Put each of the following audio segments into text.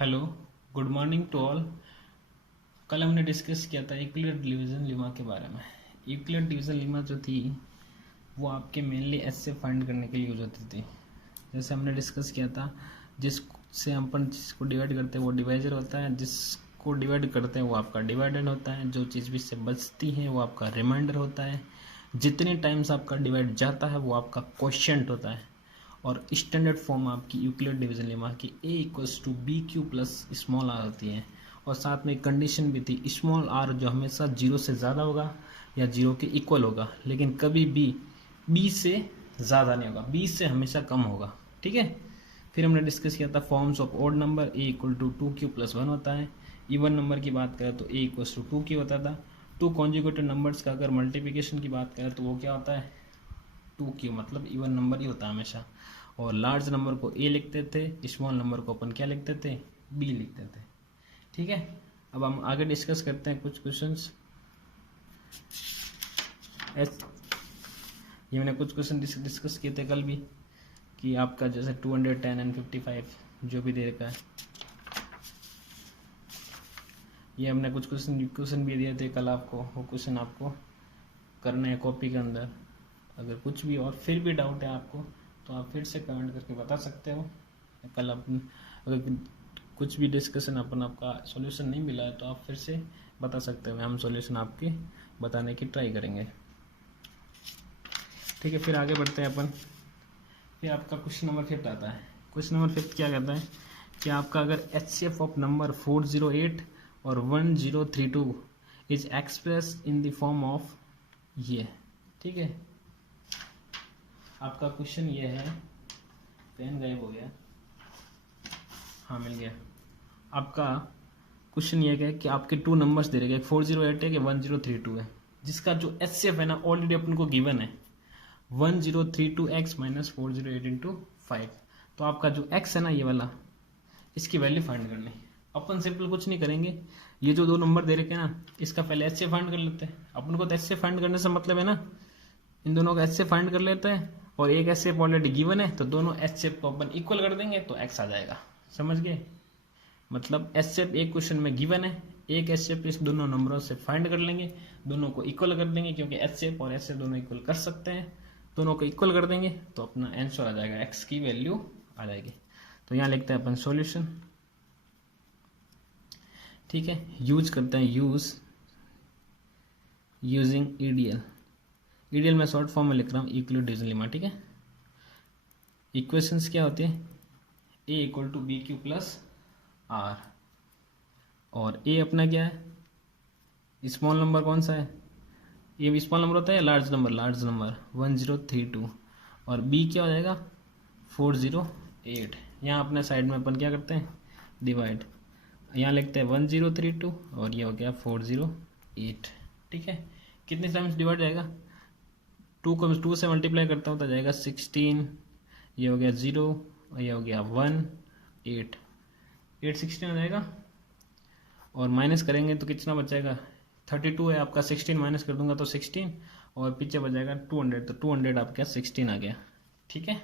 Hello, good morning to all. कल हमने discuss किया था यूक्लिड डिवीजन लेमा के बारे में। यूक्लिड डिवीजन लेमा जो थी वो आपके मेनली ऐसे फाइंड करने के लिए यूज होती थी। जैसे हमने डिस्कस किया था, जिससे अपन जिसको डिवाइड करते हैं वो डिवाइजर होता है, जिसको डिवाइड करते हैं वो आपका डिवाइडेंड होता है, जो चीज़ भी इससे बचती है वो आपका रिमाइंडर होता है, जितने टाइम्स आपका डिवाइड जाता है वो आपका क्वोशिएंट होता है। और स्टैंडर्ड फॉर्म आपकी यूक्लिड डिवीजन लेमा की a equals to b q plus small r होती है। और साथ में एक कंडीशन भी थी, स्मॉल आर जो हमेशा जीरो से ज़्यादा होगा या जीरो के इक्वल होगा, लेकिन कभी भी बी से ज़्यादा नहीं होगा, बी से हमेशा कम होगा। ठीक है। फिर हमने डिस्कस किया था forms of odd number, a equal to two q plus one होता है। इवन नंबर की बात करें तो a equals to two q होता था। टू कॉन्जुगेटेड नंबर्स का अगर मल्टीप्लिकेशन की बात करें तो वो क्या होता है, टू क्यू, मतलब इवन नंबर ही होता है हमेशा। और लार्ज नंबर को ए लिखते थे, स्मॉल नंबर को अपन क्या लिखते थे, बी लिखते थे। ठीक है। अब हम आगे डिस्कस करते हैं कुछ क्वेश्चंस। ये मैंने कुछ क्वेश्चन डिस्कस किए थे कल भी, कि आपका जैसे 210 एंड 55 जो भी दे रखा है, ये हमने कुछ क्वेश्चन भी दिए थे कल आपको। वो क्वेश्चन आपको करने हैं कॉपी के अंदर। अगर कुछ भी और फिर भी डाउट है आपको तो आप फिर से कमेंट करके बता सकते हो। कल अपन अगर कुछ भी डिस्कशन अपन आपका सॉल्यूशन नहीं मिला है तो आप फिर से बता सकते हो, हम सॉल्यूशन आपके बताने की ट्राई करेंगे। ठीक है, फिर आगे बढ़ते हैं अपन। फिर आपका क्वेश्चन नंबर 5 आता है। क्वेश्चन नंबर 5 क्या कहता है कि आपका अगर HCF ऑफ नंबर 408 और 1032 is express in the form of ये। ठीक है, आपका क्वेश्चन ये है, पेन गायब हो गया, हाँ मिल गया। आपका क्वेश्चन ये है कि आपके टू नंबर्स दे रखे, 408 है कि 1032 है, जिसका जो HCF है ना ऑलरेडी अपन को गिवन है 1032x माइनस 408 इंटू 5। तो आपका जो x है ना ये वाला, इसकी वैल्यू फाइंड करनी। अपन सिंपल कुछ नहीं करेंगे, ये जो दो नंबर दे रखे हैं ना इसका पहले HCF फाइंड कर लेते हैं। अपन को तो HCF फाइंड करने से मतलब है ना, इन दोनों का HCF फाइंड कर लेते हैं। और एक HCF ऑलरेडी गिवन है तो दोनों HCF को अपन इक्वल कर देंगे तो x आ जाएगा। समझ गए? मतलब HCF एक क्वेश्चन में गिवन है, एक HCF इस दोनों नंबरों से फाइंड कर लेंगे, दोनों को इक्वल कर देंगे, क्योंकि HCF और HCF दोनों इक्वल कर सकते हैं। दोनों को इक्वल कर देंगे तो अपना आंसर आ जाएगा, x की वैल्यू आ जाएगी। तो यहाँ लिखते हैं अपन सॉल्यूशन। ठीक है, यूज करते हैं, यूजिंग EDL में शॉर्ट फॉर्म में लिख रहा हूँ, यूक्लिड डिवीजन लेमा। ठीक है, इक्वेशंस क्या होती है, a equal to b q plus r. और a अपना क्या है, स्मॉल नंबर कौन सा है, ये स्मॉल नंबर होता है लार्ज नंबर 1032। और b क्या हो जाएगा 408। यहाँ अपने साइड में अपन क्या करते हैं, डिवाइड। यहाँ लिखते हैं 1032 और ये हो गया 408। ठीक है, कितने टाइम्स डिवाइड जाएगा, 2 को 2 से मल्टीप्लाई करता हूँ तो जाएगा 16, ये हो गया 0 और ये हो गया 1, 8 16 हो जाएगा। और माइनस करेंगे तो कितना बचेगा, 32 है आपका, 16 माइनस कर दूंगा तो 16, और पीछे बचेगा 200, तो 200 आपका 16 आ गया। ठीक है,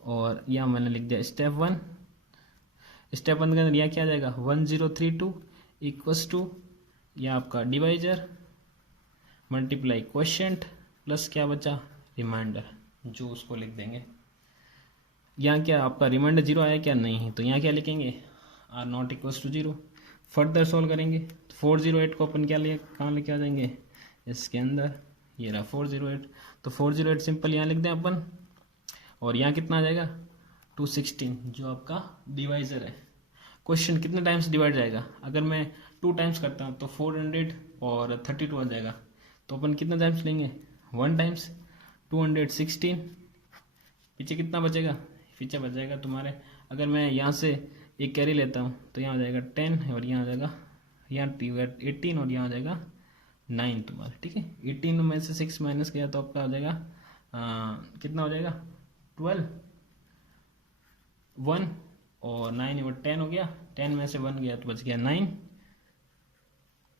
और यहाँ मैंने लिख दिया स्टेप 1। स्टेप 1 के अंदर यहाँ क्या आ जाएगा 1032 इक्वल्स टू, यह आपका डिवाइजर मल्टीप्लाई क्वोशिएंट प्लस क्या बचा रिमाइंडर, जो उसको लिख देंगे। यहाँ क्या आपका रिमाइंडर 0 आया क्या, नहीं, तो यहाँ क्या लिखेंगे r not equals to 0। Further solve करेंगे तो 408 को अपन क्या कहाँ लेके आ जाएंगे, इसके अंदर, ये रहा 408। तो 408 सिंपल यहाँ लिख दें अपन, और यहाँ कितना आ जाएगा 216, जो आपका डिवाइजर है। क्वेश्चन कितने टाइम्स डिवाइड जाएगा, अगर मैं 2 टाइम्स करता हूँ तो 400 और 32 आ जाएगा, तो अपन कितने टाइम्स लेंगे 1 टाइम्स 216। पीछे कितना बचेगा, पीछे बच जाएगा तुम्हारे, अगर मैं यहाँ से एक कैरी लेता हूँ तो यहाँ आ जाएगा 10 और यहाँ आ जाएगा, यहाँ 18 और यहाँ आ जाएगा 9 तुम्हारे। ठीक है, 18 में से 6 माइनस किया तो आपका आ जाएगा कितना हो जाएगा 12, 1 और 9 और 10 हो गया, 10 में से 1 गया तो बच गया 9,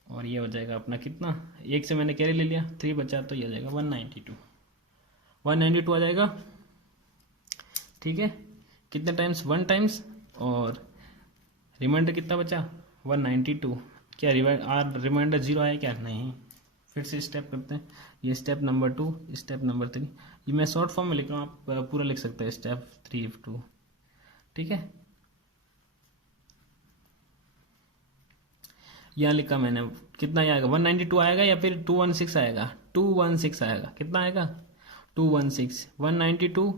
और ये हो जाएगा अपना कितना, एक से मैंने कैरी ले लिया 3 बचा तो ये आ जाएगा 192 आ जाएगा। ठीक है, कितने टाइम्स 1 टाइम्स, और रिमाइंडर कितना बचा 192। क्या रिमाइंडर 0 आया क्या? नहीं। फिर से स्टेप करते हैं, ये स्टेप नंबर 2, स्टेप नंबर 3। ये मैं शॉर्ट फॉर्म में लिख रहा हूँ, आप पूरा लिख सकते हैं स्टेप 3 2। ठीक है, यहाँ लिखा मैंने, कितना आएगा 192 आएगा या फिर 216 आएगा? 216 आएगा। कितना आएगा? 216। 192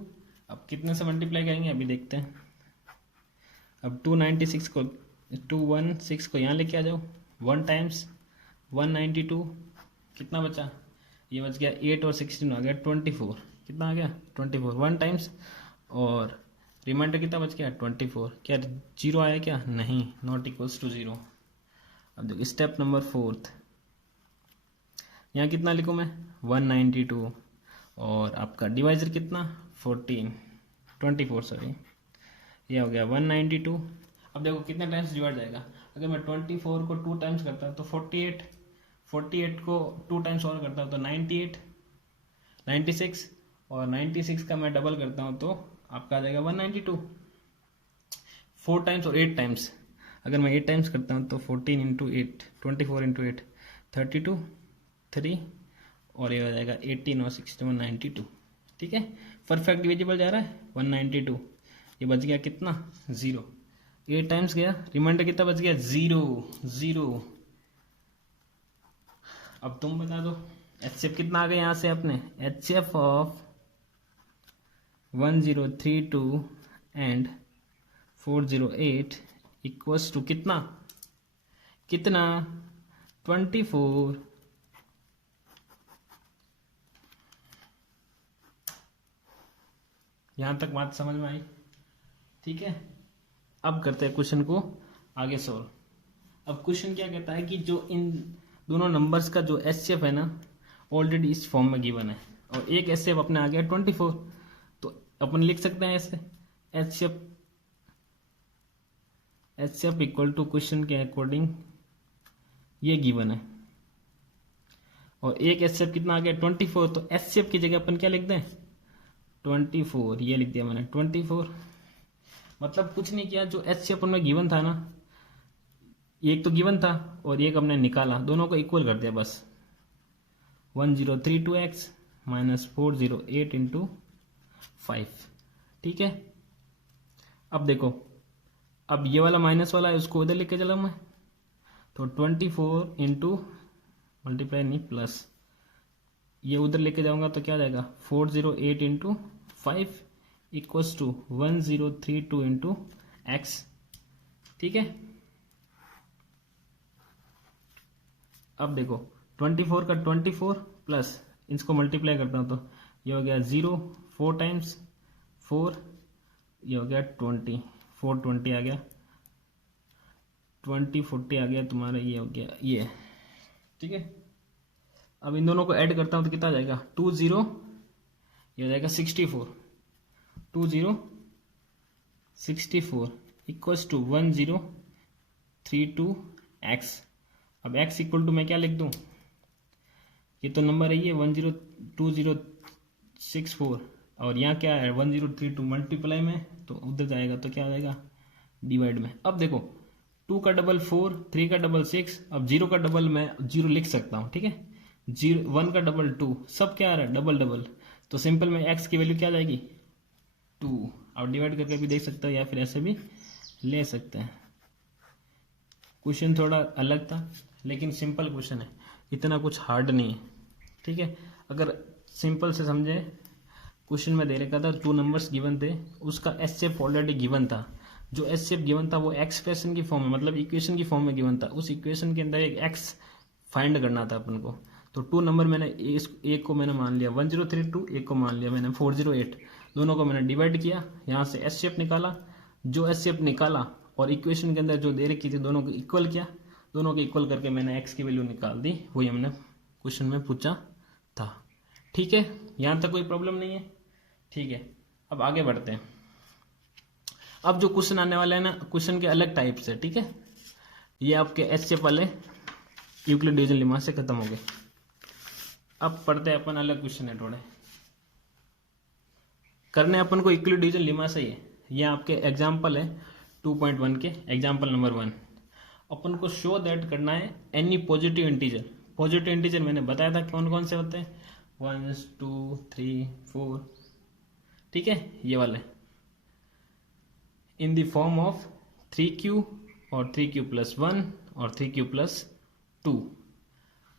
अब कितने से मल्टीप्लाई करेंगे अभी देखते हैं। अब 296 को 216 को यहाँ लेके आ जाओ, 1 टाइम्स 192, कितना बचा? ये बच गया 8 और 16 आ गया 24। कितना आ गया? 24। 1 टाइम्स और रिमाइंडर कितना बच गया? 24। क्या 0 आया क्या? नहीं, नॉट इक्वल्स टू 0। अब देखो स्टेप नंबर 4, यहाँ कितना लिखूँ मैं? 192 और आपका डिवाइजर कितना? 24 सॉरी, ये हो गया 192। अब देखो कितने टाइम्स डिवाइड जाएगा। अगर मैं 24 को 2 टाइम्स करता हूँ तो 48, 48 को 2 टाइम्स और करता हूँ तो 98, 96 और 96 का मैं डबल करता हूँ तो आपका आ जाएगा 192। 4 टाइम्स और 8 टाइम्स, अगर मैं 8 टाइम्स करता हूँ तो 14 इंटू 8, 24 इंटू 8 32, 3 और ये हो जाएगा 18 और 61 92। ठीक है, परफेक्ट डिविजिबल जा रहा है 192। ये बच गया कितना? 0। 8 टाइम्स गया, रिमाइंडर कितना बच गया? 0। अब तुम बता दो एचसीएफ कितना आ गया यहाँ से अपने? HCF of 1032 and 408 equals to कितना? 24। यहां तक बात समझ में आई? ठीक है, अब करते हैं क्वेश्चन को आगे सोल्व। अब क्वेश्चन क्या कहता है कि जो इन दोनों नंबर्स का जो एचसीएफ है ना, ऑलरेडी इस फॉर्म में गिवन है और एक एचसीएफ अपने आ गया 24, तो अपन लिख सकते हैं ऐसे एचसीएफ इक्वल टू क्वेश्चन के अकॉर्डिंग ये गिवन है और एक एचसीएफ कितना आ गया 24, तो एचसीएफ की जगह अपन क्या लिख दें? 24। ये लिख दिया मैंने 24। मतलब कुछ नहीं किया, जो एचसीएफ अपन में गिवन था ना, एक तो गिवन था और एक हमने निकाला, दोनों को इक्वल कर दिया बस। 1032x minus 408 into 5। ठीक है, अब देखो, अब ये वाला माइनस वाला है उसको उधर लेके चला मैं, तो 24 इंटू मल्टीप्लाई नहीं प्लस, ये उधर लेके जाऊंगा तो क्या जाएगा? 408 into 5 equals to 1032 into x. ठीक है, अब देखो 24 का 24 प्लस इसको मल्टीप्लाई करता हूँ तो ये हो गया 0, 4 टाइम्स 4, ये हो गया 20, 420 आ गया, 2040 आ गया तुम्हारा, ये हो गया ये। ठीक है, अब इन दोनों को ऐड करता हूँ तो कितना आ जाएगा? 20, ये हो जाएगा 64, 2064 इक्वल्स टू 1032 एक्स। अब x इक्वल टू मैं क्या लिख दूं? ये तो नंबर है ये 102064 और यहाँ क्या है 1032, मल्टीप्लाई में तो उधर जाएगा तो क्या आ जाएगा? डिवाइड में। अब देखो 2 का डबल 4, 3 का डबल 6, अब 0 का डबल मैं 0 लिख सकता हूँ। ठीक है, 1 का डबल 2, सब क्या आ रहा है? डबल, तो सिंपल में x की वैल्यू क्या आ जाएगी? 2। अब डिवाइड करके भी देख सकते हो या फिर ऐसे भी ले सकते हैं। क्वेश्चन थोड़ा अलग था लेकिन सिंपल क्वेश्चन है, इतना कुछ हार्ड नहीं है। ठीक है, अगर सिंपल से समझे, क्वेश्चन में दे रखा था 2 नंबर्स गिवन थे, उसका एचसीएफ ऑलरेडी गिवन था। जो एचसीएफ गिवन था वो एक्सप्रेशन की फॉर्म में, मतलब इक्वेशन की फॉर्म में गिवन था। उस इक्वेशन के अंदर एक एक्स फाइंड करना था अपन को। तो 2 नंबर मैंने एक को मैंने मान लिया 1032, एक को मान लिया मैंने 408, दोनों को मैंने डिवाइड किया, यहाँ से एचसीएफ निकाला। जो एचसीएफ निकाला और इक्वेशन के अंदर जो दे रखी थी दोनों को इक्वल किया, दोनों को इक्वल करके मैंने एक्स की वैल्यू निकाल दी, वही हमने क्वेश्चन में पूछा था। ठीक है, यहाँ तक कोई प्रॉब्लम नहीं है। ठीक है, अब आगे बढ़ते हैं। अब जो क्वेश्चन आने वाले हैं ना, क्वेश्चन के अलग टाइप से। ठीक है, ये आपके एचसीएफ वाले यूक्लिड डिवीजन लेमा से खत्म हो गए। अब पढ़ते हैं अपन अलग क्वेश्चन है, थोड़े करने अपन को यूक्लिड डिवीजन लेमा से ही है। ये आपके एग्जाम्पल है 2.1 के एग्जाम्पल नंबर 1 अपन को शो दैट करना है any positive integer. Positive integer मैंने बताया था कौन कौन से होते हैं, 1 2 3 4, ठीक है, ये वाले in the form of 3q और 3q प्लस 1 और 3q प्लस 2,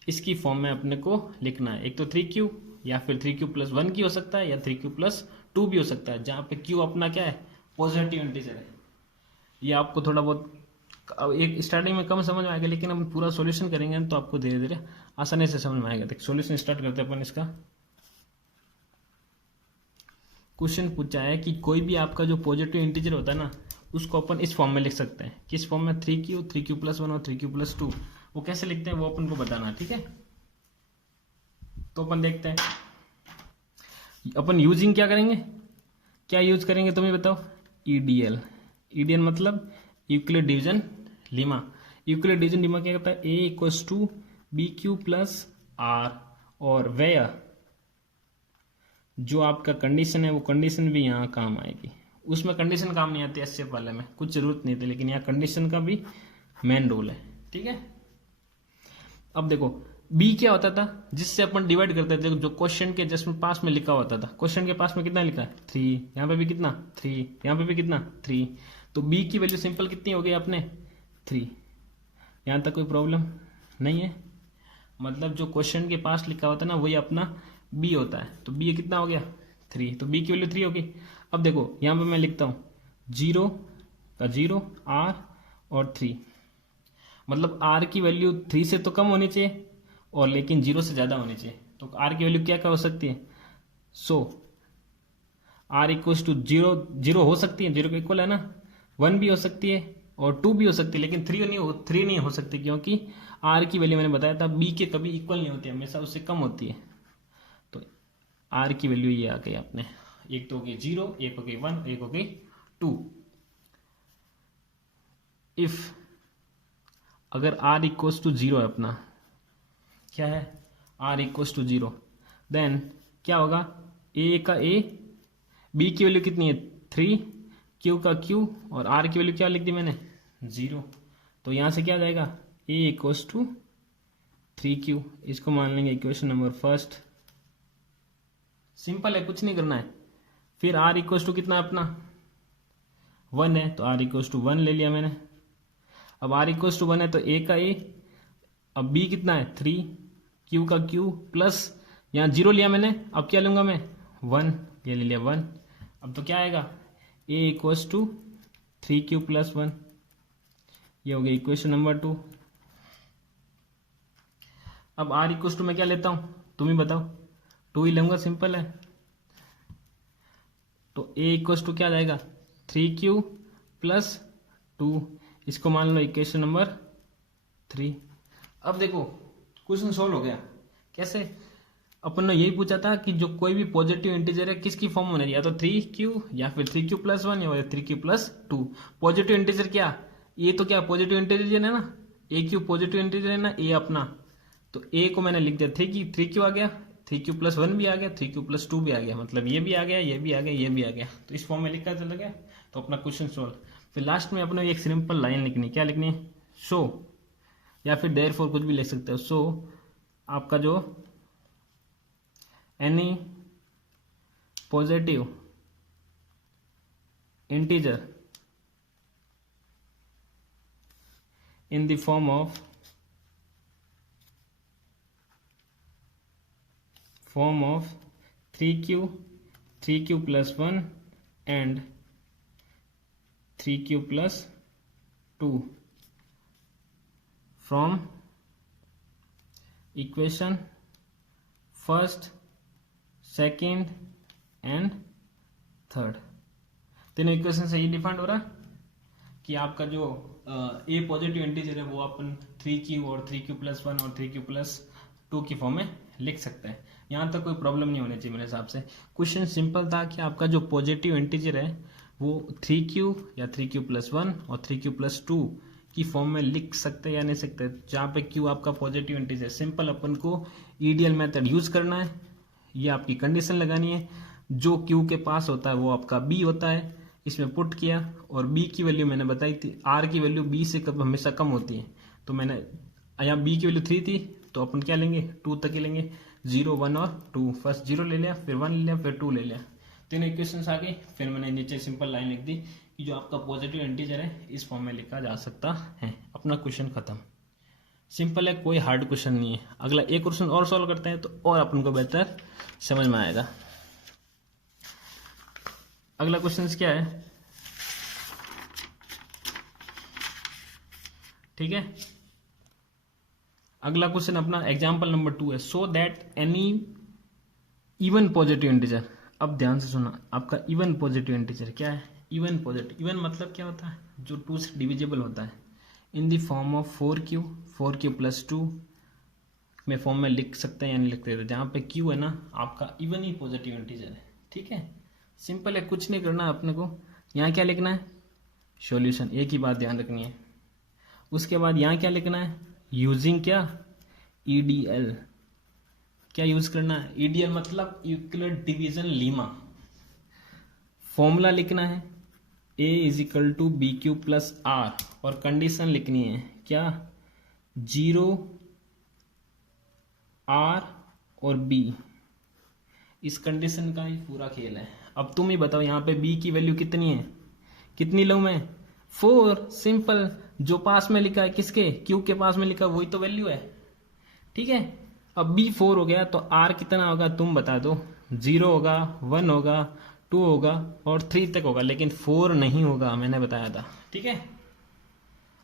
इसकी फॉर्म में अपने को लिखना है। एक तो 3q या फिर 3q प्लस 1 की हो सकता है या 3q प्लस 2 भी हो सकता है, जहाँ पे q अपना क्या है, पॉजिटिव इंटीजर है। ये आपको थोड़ा बहुत एक स्टार्टिंग में कम समझ में आएगा, लेकिन हम पूरा सॉल्यूशन करेंगे तो आपको धीरे धीरे आसानी से समझ में आएगा। देखिए सॉल्यूशन स्टार्ट करते हैं अपन इसका। क्वेश्चन पूछा है कि कोई भी आपका जो पॉजिटिव इंटीजर होता है ना, उसको अपन इस फॉर्म में लिख सकते हैं। किस फॉर्म में, 3q 3q प्लस 1 और 3q प्लस 2। वो कैसे लिखते हैं वो अपन को बताना, ठीक है। तो अपन देखते हैं अपन यूजिंग क्या करेंगे, क्या यूज करेंगे तुम्हें बताओ, ईडीएल। ईडीएल मतलब Euclid division lemma. Euclid division lemma क्या कहता है, a equals to b q plus r, और वेयर जो आपका कंडीशन है वो कंडीशन भी यहाँ काम आएगी। उसमें कंडीशन काम नहीं आती, एसएफ वाले में कुछ जरूरत नहीं थी, लेकिन यहाँ कंडीशन का भी मेन रोल है, ठीक है। अब देखो बी क्या होता था, जिससे अपन डिवाइड करते थे, जो क्वेश्चन के जस्ट पास में लिखा होता था। क्वेश्चन के पास में कितना लिखा है, 3, यहाँ पे भी कितना 3, यहाँ पे भी कितना 3, तो बी की वैल्यू सिंपल कितनी हो गई अपने 3। यहाँ तक कोई प्रॉब्लम नहीं है, मतलब जो क्वेश्चन के पास लिखा होता है ना वही अपना बी होता है। तो बी कितना हो गया 3, तो बी की वैल्यू 3 होगी। अब देखो यहाँ पे मैं लिखता हूँ 0 का 0 r और 3, मतलब r की वैल्यू 3 से तो कम होनी चाहिए और लेकिन 0 से ज्यादा होनी चाहिए। तो r की वैल्यू क्या क्या हो सकती है, सो r इक्वल्स टू 0 हो सकती है, 0 के इक्वल है ना, 1 भी हो सकती है और 2 भी हो सकती है, लेकिन 3 नहीं हो सकती, क्योंकि r की वैल्यू मैंने बताया था b के कभी इक्वल नहीं होती, हमेशा उससे कम होती है। तो r की वैल्यू ये आ गई अपने, एक तो हो गई 0, एक हो गई 1, एक हो गई 2। इफ अगर r इक्वल्स टू 0 है अपना, क्या है, r इक्वल्स टू 0, देन क्या होगा, a का a, b की वैल्यू कितनी है 3, q का q और r की वैल्यू क्या लिख दी मैंने 0। तो यहां से क्या आ जाएगा, a इक्वल्स टू 3q, इसको मान लेंगे इक्वेशन नंबर फर्स्ट। सिंपल है, कुछ नहीं करना है। फिर r इक्वल्स टू कितना अपना 1 है, तो r इक्वल्स टू 1 ले लिया मैंने। अब r इक्वल्स टू 1 है तो a का a, अब b कितना है 3, q का q प्लस यहाँ 0 लिया मैंने, अब क्या लूंगा मैं 1, ये ले लिया 1। अब तो क्या आएगा, a equals to 3q plus 1, ये हो गया इक्वेशन नंबर 2। अब r इक्वल्स टू मैं क्या लेता हूं, तुम ही बताओ, 2 ही लूंगा, सिंपल है। तो a इक्वल्स टू क्या आ जाएगा 3q प्लस 2, इसको मान लो इक्वेशन नंबर 3। अब देखो क्वेश्चन सोल्व हो गया। कैसे, अपन ने यही पूछा था कि जो कोई भी पॉजिटिव इंटीजर है किसकी फॉर्म होना चाहिए, या तो 3q या फिर 3q प्लस 1 या 3q प्लस 2। पॉजिटिव इंटीजर क्या, ये तो क्या पॉजिटिव इंटीजर है ना, ए क्यू पॉजिटिव इंटीजर है ना, ए अपना, तो ए को मैंने लिख दिया 3q आ गया, 3q प्लस 1 भी आ गया, 3q प्लस 2 भी आ गया, मतलब ये भी आ गया, ये भी आ गया, ये भी आ गया। तो इस फॉर्म में लिखा चला गया, तो अपना क्वेश्चन सोल्व। फिर लास्ट में अपने एक सिंपल लाइन लिखनी, क्या लिखनी है, शो, या फिर देयरफॉर कुछ भी लिख सकते हो। सो आपका जो any positive integer in the form of form of 3q plus 1 and 3q plus 2 from equation first, second and third। तीनों इक्वेशन से ये डिफाइंड हो रहा है कि आपका जो ए पॉजिटिव इंटीजर है वो अपन 3q और 3q प्लस 1 और 3q प्लस 2 की फॉर्म में लिख सकते हैं। यहाँ तक कोई प्रॉब्लम नहीं होनी चाहिए मेरे हिसाब से। क्वेश्चन सिंपल था कि आपका जो पॉजिटिव इंटीजर है वो 3q या 3q प्लस 1 और 3q प्लस 2 की फॉर्म में लिख सकते हैं या नहीं सकते, जहाँ पे q आपका पॉजिटिव इंटीजर। सिंपल अपन को ईडीएल मेथड यूज करना है, ये आपकी कंडीशन लगानी है, जो q के पास होता है वो आपका b होता है, इसमें पुट किया और b की वैल्यू मैंने बताई थी, r की वैल्यू b से हमेशा कम होती है, तो मैंने यहाँ b की वैल्यू 3 थी तो अपन क्या लेंगे 2 तक ही लेंगे, 0 1 और 2, फर्स्ट 0 ले लिया, फिर 1 ले लिया, फिर 2 ले लिया, तीनों इक्वेशंस आ गई। फिर मैंने नीचे सिंपल लाइन लिख दी कि जो आपका पॉजिटिव इंटीजर है इस फॉर्म में लिखा जा सकता है। अपना क्वेश्चन खत्म, सिंपल है, कोई हार्ड क्वेश्चन नहीं है। अगला एक क्वेश्चन और सॉल्व करते हैं तो और अपन को बेहतर समझ में आएगा। अगला क्वेश्चन क्या है, ठीक है, अगला क्वेश्चन अपना एग्जाम्पल नंबर 2 है, so that any even positive integer. अब ध्यान से सुना, आपका इवन पॉजिटिव इंटीजर क्या है, इवन पॉजिटिव, इवन मतलब क्या होता है, जो 2 से डिविजिबल होता है, in the form of 4q plus 2 में फॉर्म में लिख सकते हैं या नहीं लिखते, जहाँ पे q है ना आपका इवन ही पॉजिटिव इंटीजर है। ठीक है, सिंपल है, कुछ नहीं करना अपने को, यहाँ क्या लिखना है सॉल्यूशन, एक ही बात ध्यान रखनी है। उसके बाद यहाँ क्या लिखना है, यूजिंग क्या EDL, क्या यूज करना है EDL मतलब यूक्लिड डिवीजन लीमा। फॉर्मूला लिखना है A equal to BQ plus R और कंडीशन लिखनी है क्या 0 R और B, इस कंडीशन का ही पूरा खेल है। अब तुम ही बताओ यहाँ पे B की वैल्यू कितनी है, कितनी लूँ मैं 4, सिंपल, जो पास में लिखा है किसके Q के पास में लिखा है वही तो वैल्यू है। ठीक है, अब B 4 हो गया तो R कितना होगा तुम बता दो, 0 होगा, 1 होगा, 2 होगा और 3 तक होगा, लेकिन 4 नहीं होगा, मैंने बताया था। ठीक है,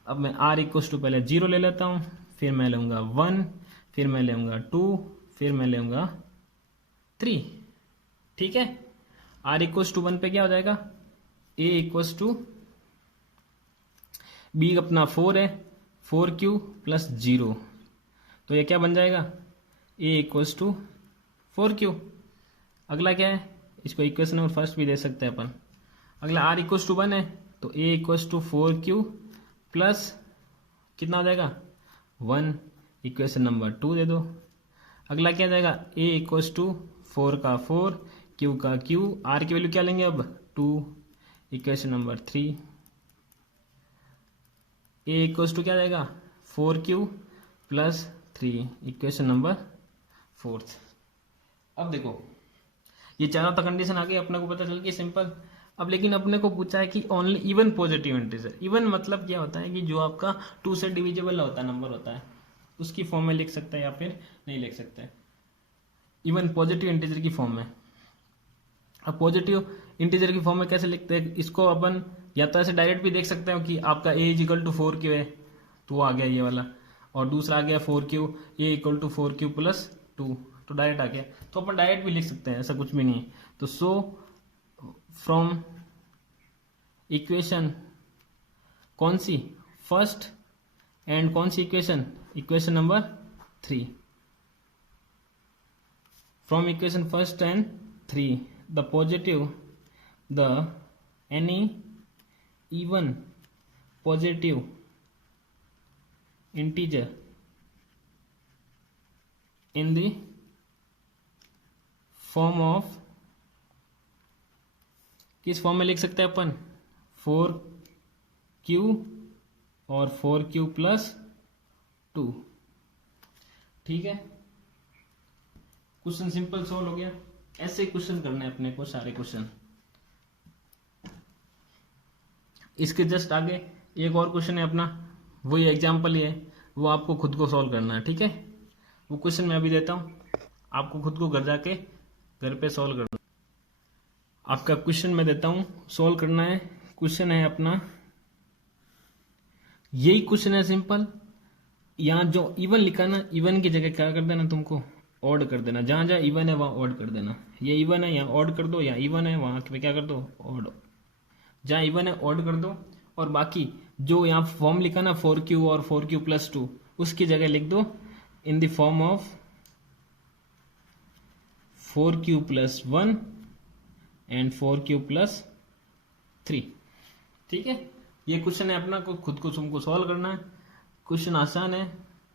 अब मैं R इक्वल टू पहले 0 ले लेता हूँ, फिर मैं लूँगा 1, फिर मैं लूँगा 2, फिर मैं लूँगा 3। ठीक है, R इक्वल टू 1 पे क्या हो जाएगा, A इक्वल टू B अपना 4 है, 4Q प्लस 0, तो ये क्या बन जाएगा A इक्वल्स टू 4Q। अगला क्या है, इसको इक्वेशन नंबर फर्स्ट भी दे सकते हैं अपन। अगला R इक्वल्स टू 1 है तो A equals to 4Q plus कितना हो जाएगा 1, इक्वेशन नंबर 2 दे दो। अगला क्या जाएगा A इक्वल्स टू 4 का 4, Q का Q, R की वैल्यू क्या लेंगे अब 2, equation number 3। A equals to क्या जाएगा 4Q प्लस 3, इक्वेशन नंबर 4। अब देखो ये चारों तक कंडीशन आ गई, अपने को पता चल गई सिंपल। अब लेकिन अपने को पूछा है कि only even positive integer, even मतलब क्या होता है कि जो आपका 2 से डिविजिबल होता है नंबर होता है, उसकी फॉर्म में लिख सकता है या फिर नहीं लिख सकते है, इवन पॉजिटिव इंटीजर की फॉर्म में। अब पॉजिटिव इंटीजर की फॉर्म में कैसे लिखते हैं, इसको अपन या तो ऐसे डायरेक्ट भी देख सकते हो कि आपका A इजिकल टू 4Q है तो वो आ गया ये वाला, और दूसरा आ गया 4Q, A equal to 4Q plus 2, तो डायरेक्ट आ गया, तो अपन डायरेक्ट भी लिख सकते हैं, ऐसा कुछ भी नहीं है। तो सो फ्रॉम इक्वेशन कौन सी फर्स्ट एंड कौन सी equation, equation number 3, from equation first and 3 the positive the any even positive integer in the form of, किस फॉर्म में लिख सकते हैं अपन 4Q और 4Q प्लस 2। ठीक है, क्वेश्चन सिंपल सॉल्व हो गया। ऐसे क्वेश्चन करना है अपने को सारे क्वेश्चन। इसके जस्ट आगे एक और क्वेश्चन है अपना, वही एग्जाम्पल ही है, वो आपको खुद को सॉल्व करना है। ठीक है, वो क्वेश्चन मैं अभी देता हूँ, आपको खुद को घर जाके घर पे सॉल्व करना। आपका क्वेश्चन मैं देता हूँ, सॉल्व करना है। क्वेश्चन है अपना, यही क्वेश्चन है सिंपल। यहाँ जो इवन लिखा ना, इवन की जगह क्या कर देना, तुमको ऑड कर देना, जहाँ जहाँ इवन है वहाँ ऑड कर देना। ये इवन है यहाँ ऑड कर दो, यहाँ इवन है वहाँ पे क्या कर दो ऑड, जहाँ इवन है ऑड कर दो, और बाकी जो यहाँ फॉर्म लिखा ना 4Q और 4Q प्लस 2, उसकी जगह लिख दो in the form of 4Q plus 1 and 4Q plus 3। ठीक है, ये क्वेश्चन है अपना, को खुद को तुमको सॉल्व करना है। क्वेश्चन आसान है,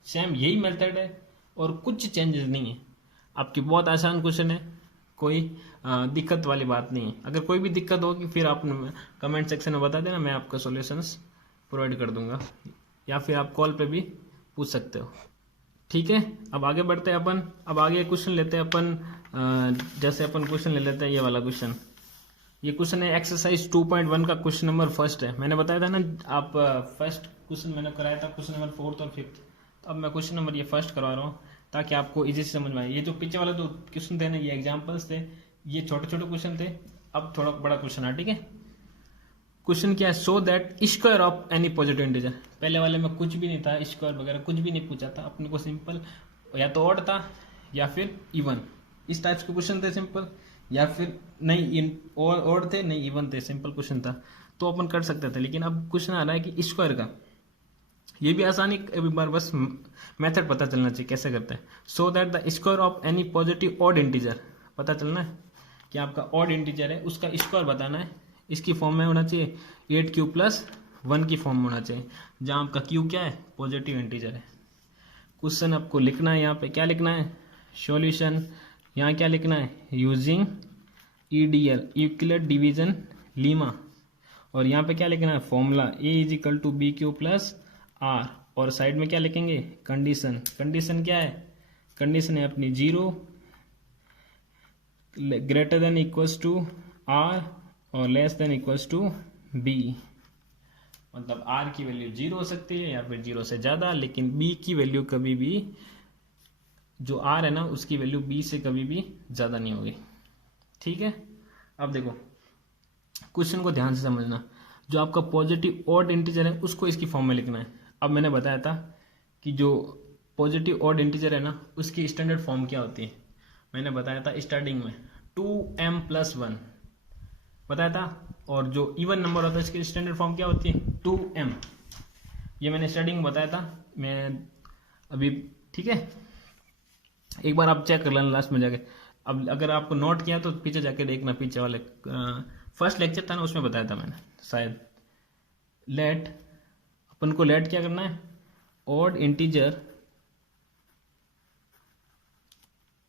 सेम यही मेथड है और कुछ चेंजेस नहीं है। आपकी बहुत आसान क्वेश्चन है, कोई दिक्कत वाली बात नहीं है। अगर कोई भी दिक्कत होगी फिर आप कमेंट सेक्शन में बता देना, मैं आपको सॉल्यूशंस प्रोवाइड कर दूंगा, या फिर आप कॉल पे भी पूछ सकते हो। ठीक है, अब आगे बढ़ते हैं अपन। अब आगे क्वेश्चन लेते हैं अपन। जैसे अपन क्वेश्चन ले लेते हैं ये वाला क्वेश्चन। ये क्वेश्चन है एक्सरसाइज 2.1 का क्वेश्चन नंबर फर्स्ट है। मैंने बताया था ना, आप फर्स्ट क्वेश्चन मैंने कराया था क्वेश्चन नंबर 4 और 5। अब मैं क्वेश्चन नंबर ये फर्स्ट करवा रहा हूँ ताकि आपको इजी से समझ में आए। ये जो पीछे वाला जो क्वेश्चन थे ना, ये एग्जाम्पल्स थे, ये छोटे छोटे क्वेश्चन थे। अब थोड़ा बड़ा क्वेश्चन है। ठीक है, क्वेश्चन क्या है, so that square of any positive integer. पहले वाले में कुछ भी नहीं था, स्क्वायर वगैरह कुछ भी नहीं पूछा था अपने को, सिंपल या तो ऑड था या फिर इवन, इस टाइप्स के क्वेश्चन थे सिंपल, या फिर नहीं ऑड थे नहीं इवन थे, सिंपल क्वेश्चन था तो अपन कर सकते थे। लेकिन अब क्वेश्चन आ रहा है कि स्क्वायर का, ये भी आसानी, एक बार बस मेथड पता चलना चाहिए कैसे करते हैं। So that the square of any positive odd integer, पता चलना है कि आपका ऑड इंटीजर है उसका स्क्वायर बताना है। इसकी फॉर्म में होना चाहिए 8q+1 की फॉर्म में होना चाहिए, जहाँ आपका q क्या है, पॉजिटिव इंटीजर है। क्वेश्चन आपको लिखना है, यहाँ पे क्या लिखना है, सॉल्यूशन। यहाँ क्या लिखना है, using EDL Euclid division Lima, और यहाँ पे क्या लिखना है, फॉर्मूला A = BQ+R, और साइड में क्या लिखेंगे, कंडीशन। कंडीशन क्या है, कंडीशन है अपनी 0 > R और < B, मतलब R की वैल्यू 0 हो सकती है या फिर 0 से ज़्यादा, लेकिन B की वैल्यू कभी भी, जो R है ना उसकी वैल्यू B से कभी भी ज़्यादा नहीं होगी। ठीक है, अब देखो क्वेश्चन को ध्यान से समझना। जो आपका पॉजिटिव ऑड इंटीजर है उसको इसकी फॉर्म में लिखना है। अब मैंने बताया था कि जो पॉजिटिव ऑड इंटीजर है ना उसकी स्टैंडर्ड फॉर्म क्या होती है, मैंने बताया था स्टार्टिंग में 2m+1 बताया था, और जो इवन नंबर होता है इसकी स्टैंडर्ड फॉर्म क्या होती है, 2m। ये मैंने स्टार्टिंग में बताया था, मैं अभी, ठीक है, एक बार आप चेक कर लेना लास्ट में जाके। अब अगर आपको नोट किया तो पीछे जाके देखना, पीछे वाले फर्स्ट लेक्चर था ना उसमें बताया था मैंने शायद। लेट, अपन को लेट क्या करना है, ऑड इंटीजर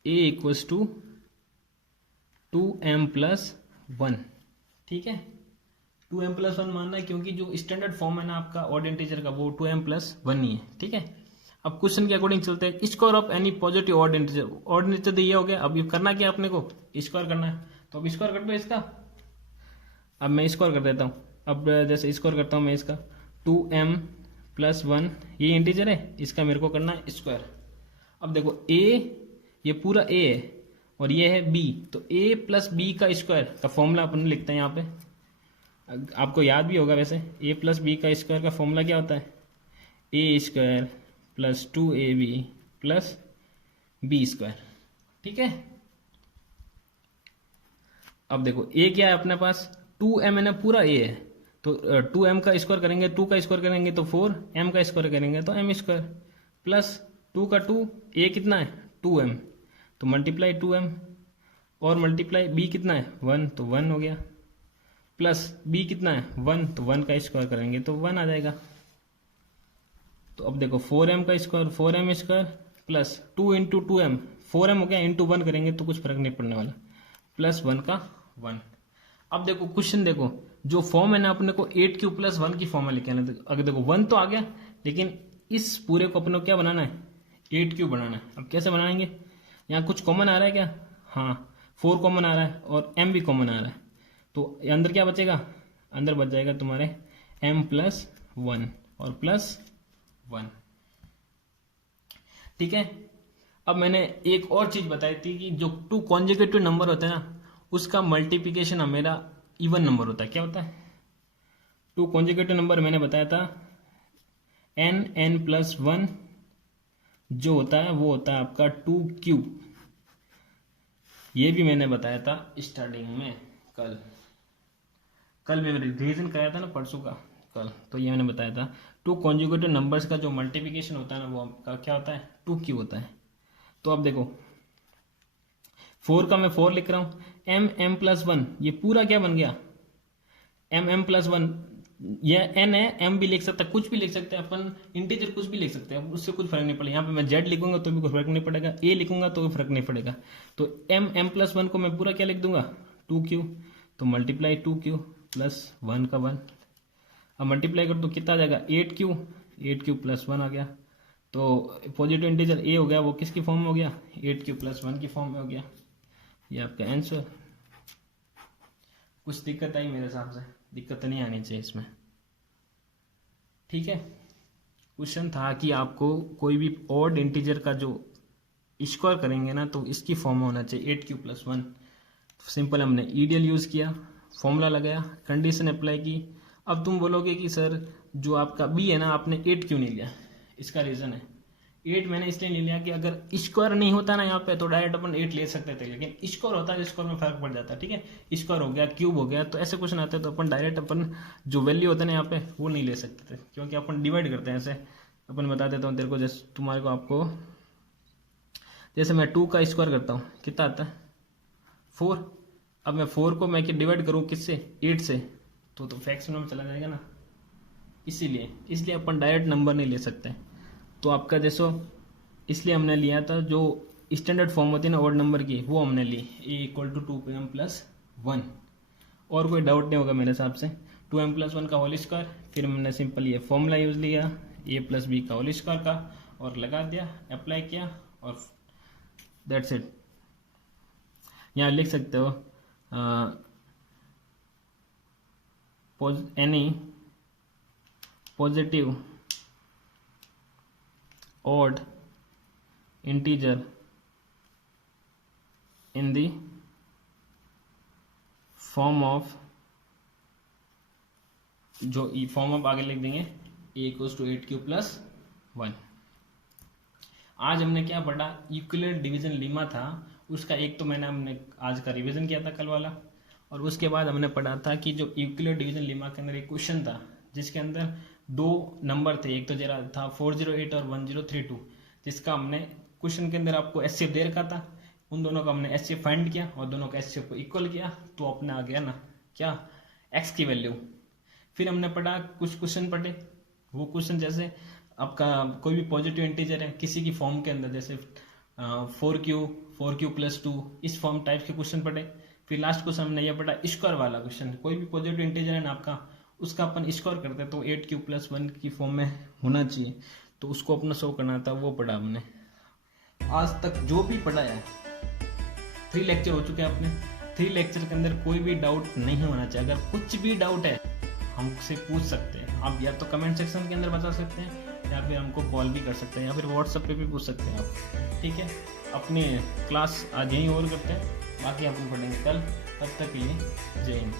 A = 2m+1। ठीक है, 2m+1 मानना है क्योंकि जो स्टैंडर्ड फॉर्म है ना आपका ऑड इंटीजर का वो 2m+1 ही है। ठीक है, अब क्वेश्चन के अकॉर्डिंग चलते हैं। Square of any positive odd integer, odd integer तो ये हो गया। अब ये करना क्या अपने को, स्क्वायर करना है, तो अब स्क्वायर कर दो इसका। अब मैं स्क्वायर कर देता हूँ। अब जैसे स्क्वायर करता हूँ मैं इसका, 2m+1 ये इंटीजर है, इसका मेरे को करना है स्क्वायर। अब देखो a, ये पूरा a है और ये है b, तो a + b का स्क्वायर का फॉर्मूला अपन लिखते हैं यहाँ पे। आपको याद भी होगा वैसे, a + b का स्क्वायर का फॉर्मूला क्या होता है, a² + 2ab + b²। ठीक है, अब देखो a क्या है अपने पास, 2m है ना, पूरा a है, तो 2m का स्क्वायर करेंगे, 2 का स्क्वायर करेंगे तो 4, m का स्क्वायर करेंगे तो m² प्लस 2 का 2, a कितना है 2m, तो मल्टीप्लाई 2m, और मल्टीप्लाई b कितना है 1, तो 1 हो गया, प्लस b कितना है 1, तो 1 का स्क्वायर करेंगे तो 1 आ जाएगा। तो अब देखो 4m का square 4m² plus 2 × 2m, 4m हो गया, इंटू 1 करेंगे तो कुछ फर्क नहीं पड़ने वाला, प्लस 1 का 1। अब देखो क्वेश्चन, देखो जो फॉर्म है ना अपने को 8q+1 की फॉर्म में लिखे आना। अगर देखो 1 तो आ गया, लेकिन इस पूरे को अपने को क्या बनाना है, 8q बनाना है। अब कैसे बनाएंगे, यहाँ कुछ कॉमन आ रहा है क्या, हाँ 4 कॉमन आ रहा है और m भी कॉमन आ रहा है, तो अंदर क्या बचेगा, अंदर बच जाएगा तुम्हारे m+1 और +1। ठीक है, अब मैंने एक और चीज बताई थी कि जो 2 कॉन्जुगेटिव नंबर होते हैं ना उसका मल्टीप्लिकेशन हमेशा इवन नंबर होता है। क्या होता है, 2 कॉन्जुगेटिव नंबर मैंने बताया था n+1 जो होता है वो होता है आपका 2q। ये भी मैंने बताया था स्टार्टिंग में, कल मैंने रिवीजन कराया था ना परसों का, कल, तो ये मैंने बताया था 2 कॉन्जुगेटिव नंबर्स का जो मल्टीप्लिकेशन होता है ना वो आपका क्या होता है 2q होता है। तो अब देखो 4 का मैं 4 लिख रहा हूँ, m+1 ये पूरा क्या बन गया, m+1 ये n है, m भी लिख सकते हैं, कुछ भी लिख सकते हैं अपन, इंटीजर कुछ भी लिख सकते हैं, उससे कुछ फर्क नहीं पड़ेगा। यहाँ पे मैं z लिखूंगा तो भी कोई फर्क नहीं पड़ेगा, a लिखूंगा तो भी फर्क नहीं पड़ेगा। तो m+1 को मैं पूरा क्या लिख दूंगा 2q, तो मल्टीप्लाई 2q प्लस 1 का 1, अब मल्टीप्लाई कर तो कितना आ जाएगा 8q प्लस 1 आ गया। तो पॉजिटिव इंटीजर a हो गया, वो किसकी फॉर्म में हो गया 8q प्लस 1 की फॉर्म में हो गया। ये आपका आंसर। कुछ दिक्कत आई मेरे हिसाब से? दिक्कत तो नहीं आनी चाहिए इसमें, ठीक है। क्वेश्चन था कि आपको कोई भी ऑड इंटीजर का जो स्क्वायर करेंगे ना तो इसकी फॉर्म होना चाहिए 8q प्लस 1। सिंपल हमने ईडियल यूज़ किया, फॉर्मूला लगाया, कंडीशन अप्लाई की। अब तुम बोलोगे कि सर जो आपका बी है ना आपने 8 क्यों नहीं लिया? इसका रीज़न है 8 मैंने इसलिए नहीं लिया कि अगर स्क्वायर नहीं होता ना यहाँ पे तो डायरेक्ट अपन 8 ले सकते थे, लेकिन स्क्वायर होता है, स्क्वायर में फर्क पड़ जाता है, ठीक है। स्क्वायर हो गया, क्यूब हो गया, तो ऐसे क्वेश्चन आते हैं तो अपन डायरेक्ट अपन जो वैल्यू होता है ना यहाँ पे वो नहीं ले सकते थे, क्योंकि अपन डिवाइड करते हैं। ऐसे अपन बता देता हूँ तेरे को, जैसे तुम्हारे को आपको जैसे मैं 2 का स्क्वायर करता हूँ कितना आता है 4। अब मैं 4 को मैं डिवाइड करूँ किससे 8 से, तो फ्रैक्शन में चला जाएगा ना, इसलिए अपन डायरेक्ट नंबर नहीं ले सकते। तो आपका जैसो इसलिए हमने लिया था जो स्टैंडर्ड फॉर्म होती है ना ऑड नंबर की, वो हमने ली a=2m प्लस 1। और कोई डाउट नहीं होगा मेरे हिसाब से। 2m प्लस 1 का होल स्क्वायर, फिर हमने सिंपल ये फॉर्मूला यूज लिया a प्लस बी का होल स्क्वायर का और लगा दिया, अप्लाई किया और दैट्स इट। यहाँ लिख सकते हो any positive odd integer in the form of, जो फॉर्म ऑफ आगे लिख देंगे a=8q प्लस 1। आज हमने क्या पढ़ा, यूक्लिड डिवीजन लीमा था, उसका एक तो हमने आज का रिवीजन किया था कल वाला, और उसके बाद हमने पढ़ा था कि जो यूक्लिड डिवीजन लीमा के अंदर एक क्वेश्चन था जिसके अंदर 2 नंबर थे, एक तो जरा था 408 और 1032, जिसका हमने क्वेश्चन के अंदर आपको एचसीएफ दे रखा था, उन दोनों का हमने एचसीएफ फाइंड किया और दोनों का एचसीएफ को इक्वल किया, तो अपने आ गया ना क्या एक्स की वैल्यू। फिर हमने पढ़ा कुछ क्वेश्चन पढ़े, वो क्वेश्चन जैसे आपका कोई भी पॉजिटिव इंटीजर है किसी की फॉर्म के अंदर, जैसे 4q प्लस 2, इस फॉर्म टाइप के क्वेश्चन पढ़े। फिर लास्ट क्वेश्चन हमने यह पढ़ा स्क्वायर वाला क्वेश्चन, कोई भी पॉजिटिव इंटीजर है ना आपका, उसका अपन स्क्वायर करते हैं तो 8q प्लस 1 की फॉर्म में होना चाहिए, तो उसको अपना शो करना था, वो पढ़ा हमने। आज तक जो भी पढ़ा है 3 लेक्चर हो चुके हैं अपने, 3 लेक्चर के अंदर कोई भी डाउट नहीं होना चाहिए। अगर कुछ भी डाउट है हमसे पूछ सकते हैं आप, या तो कमेंट सेक्शन के अंदर बता सकते हैं, या फिर हमको कॉल भी कर सकते हैं, या फिर व्हाट्सएप पे भी पूछ सकते हैं आप, ठीक है। अपनी क्लास आज यहीं और करते हैं, बाकी अपन पढ़ेंगे कल। तब तक के लिए जय हिंद।